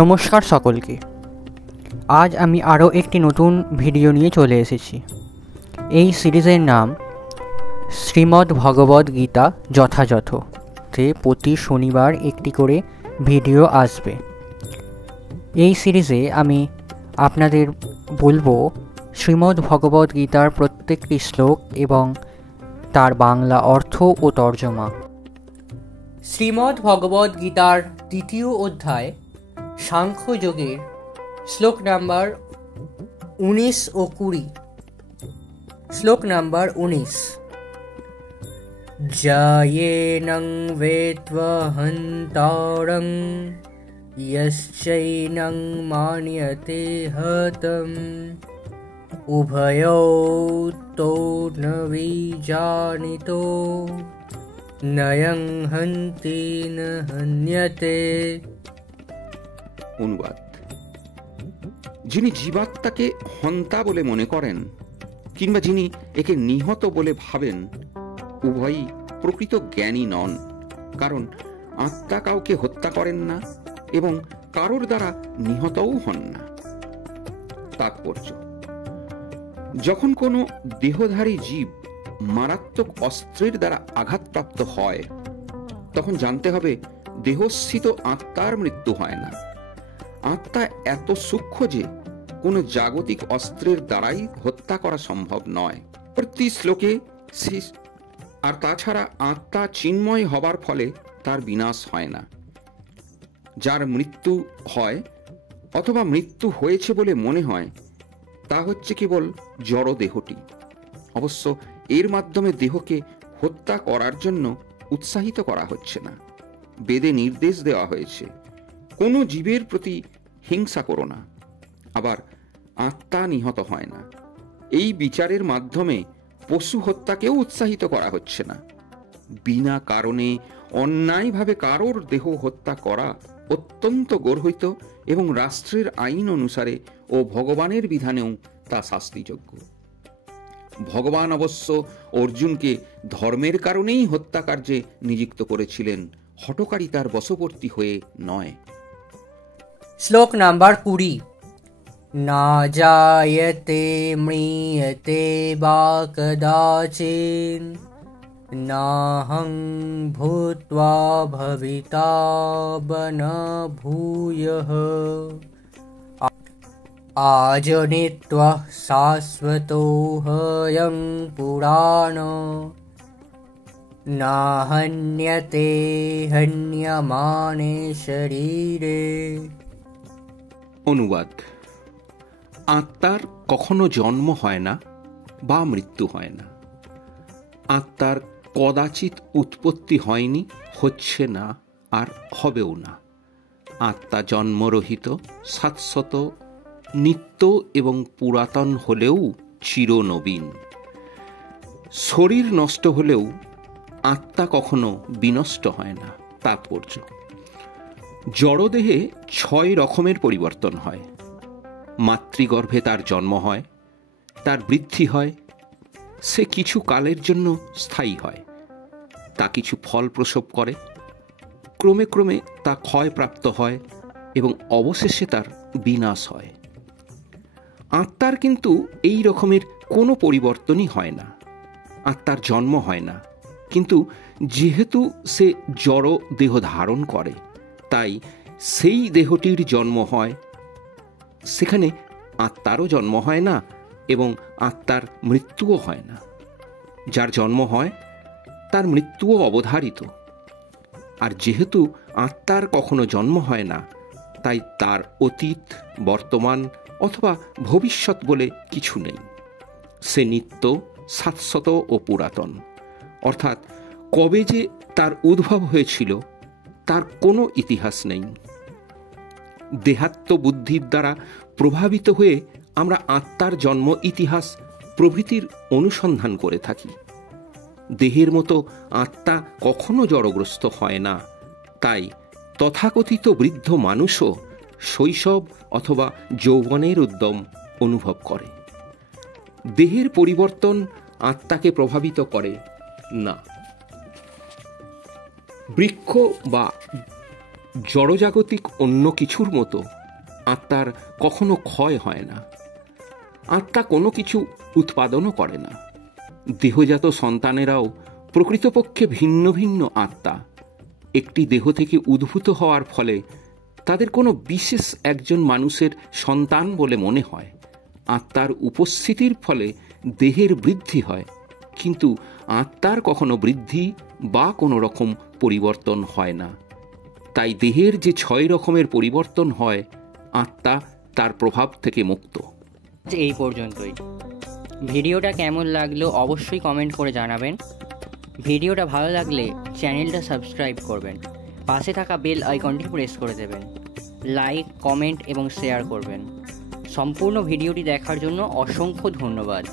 নমস্কার সকলকে। আজ আমি আরও একটি নতুন ভিডিও নিয়ে চলে এসেছি। এই সিরিজের নাম শ্রীমদ্ ভগবদ্ গীতা যথাযথ। প্রতি শনিবার একটি করে ভিডিও আসবে। এই সিরিজে আমি আপনাদের বলবো শ্রীমদ্ ভগবদ্ গীতার প্রত্যেকটি শ্লোক এবং তার বাংলা অর্থ ও তর্জমা। শ্রীমদ্ ভগবদ্ গীতার তৃতীয় অধ্যায় সাংখ্যযোগের শ্লোক নাম্বার 19 ও 20। শ্লোক নাম্বার 19। জয়েনং বেত্বহন্তারং ইয়শ্চৈনং মান্যতে হতম উভয়ো তো ন বিজানিতো নয়ং হন্তি ন হন্যতে। অনুবাদ: যিনি জীবাত্মাকে হন্তা বলে মনে করেন কিংবা যিনি একে নিহত বলে ভাবেন, উভয়ই প্রকৃত জ্ঞানী নন। কারণ আত্মা কাউকে হত্যা করেন না এবং কারোর দ্বারা নিহতও হন না। তাৎপর্য: যখন কোনো দেহধারী জীব মারাত্মক অস্ত্রের দ্বারা আঘাতপ্রাপ্ত হয়, তখন জানতে হবে দেহস্থিত আত্মার মৃত্যু হয় না। আত্মা এত সূক্ষ্ম যে কোনো জাগতিক অস্ত্রের দ্বারাই হত্যা করা সম্ভব নয়। প্রতি শ্লোকে আর তাছাড়া আত্মা চিন্ময় হবার ফলে তার বিনাশ হয় না। যার মৃত্যু হয় অথবা মৃত্যু হয়েছে বলে মনে হয়, তা হচ্ছে কেবল জড় দেহটি। অবশ্য এর মাধ্যমে দেহকে হত্যা করার জন্য উৎসাহিত করা হচ্ছে না। বেদে নির্দেশ দেওয়া হয়েছে, কোনো জীবের প্রতি হিংসা করো না। আবার আত্মা নিহত হয় না। এই বিচারের মাধ্যমে পশু হত্যাকেও উৎসাহিত করা হচ্ছে না। বিনা কারণে অন্যায়ভাবে কারোর দেহ হত্যা করা অত্যন্ত গর্হিত এবং রাষ্ট্রের আইন অনুসারে ও ভগবানের বিধানেও তা শাস্তিযোগ্য। ভগবান অবশ্য অর্জুনকে ধর্মের কারণেই হত্যাকার্যে নিযুক্ত করেছিলেন, হঠকারিতার বশবর্তী হয়ে নয়। শ্লোক নাম্বার 20। না জায়তে ম্রিয়তে বা কদাচিৎ নাহং ভূত্বা ভবিতা ন ভূয়ঃ আজনিত্বা শাশ্বতোহয়ং পুরাণো না হন্যতে হন্যমানে শরীরে। অনুবাদ: আত্মার কখনো জন্ম হয় না বা মৃত্যু হয় না। আত্মার কদাচিৎ উৎপত্তি হয়নি, হচ্ছে না, আর হবেও না। আত্মা জন্মরহিত, শাশ্বত, নিত্য এবং পুরাতন হলেও চিরনবীন। শরীর নষ্ট হলেও আত্মা কখনো বিনষ্ট হয় না। তাৎপর্য: জড়দেহে 6 রকমের পরিবর্তন হয়। মাতৃগর্ভে তার জন্ম হয়, তার বৃদ্ধি হয়, সে কিছু কালের জন্য স্থায়ী হয়, তা কিছু ফল প্রসব করে, ক্রমে ক্রমে তা ক্ষয়প্রাপ্ত হয় এবং অবশেষে তার বিনাশ হয়। আত্মার কিন্তু এই রকমের কোনো পরিবর্তনই হয় না। আত্মার জন্ম হয় না, কিন্তু যেহেতু সে জড় দেহ ধারণ করে, তাই সেই দেহটির জন্ম হয়। সেখানে আত্মারও জন্ম হয় না এবং আত্মার মৃত্যুও হয় না। যার জন্ম হয় তার মৃত্যুও অবধারিত। আর যেহেতু আত্মার কখনো জন্ম হয় না, তাই তার অতীত, বর্তমান অথবা ভবিষ্যৎ বলে কিছু নেই। সে নিত্য, শাশ্বত ও পুরাতন। অর্থাৎ কবে যে তার উদ্ভব হয়েছিল তার কোনো ইতিহাস নেই। দেহাত্ম বুদ্ধির দ্বারা প্রভাবিত হয়ে আমরা আত্মার জন্ম ইতিহাস প্রভৃতির অনুসন্ধান করে থাকি। দেহের মতো আত্মা কখনো জড়গ্রস্ত হয় না। তাই তথাকথিত বৃদ্ধ মানুষও শৈশব অথবা যৌবনের উদ্যম অনুভব করে। দেহের পরিবর্তন আত্মাকে প্রভাবিত করে না। বৃক্ষ বা জড়জাগতিক অন্য কিছুর মতো আত্মার কখনো ক্ষয় হয় না। আত্মা কোনো কিছু উৎপাদনও করে না। দেহজাত সন্তানেরাও প্রকৃতপক্ষে ভিন্ন ভিন্ন আত্মা। একটি দেহ থেকে উদ্ভূত হওয়ার ফলে তাদের কোনো বিশেষ একজন মানুষের সন্তান বলে মনে হয়। আত্মার উপস্থিতির ফলে দেহের বৃদ্ধি হয়, কিন্তু আত্মার কখনো বৃদ্ধি বা কোনো রকম পরিবর্তন হয় না। তাই দেহের যে 6 রকমের পরিবর্তন হয়, আত্মা তার প্রভাব থেকে মুক্ত। এই পর্যন্তই। ভিডিওটা কেমন লাগলো অবশ্যই কমেন্ট করে জানাবেন। ভিডিওটা ভালো লাগলে চ্যানেলটা সাবস্ক্রাইব করবেন, পাশে থাকা বেল আইকনটি প্রেস করে দেবেন, লাইক, কমেন্ট এবং শেয়ার করবেন। সম্পূর্ণ ভিডিওটি দেখার জন্য অসংখ্য ধন্যবাদ।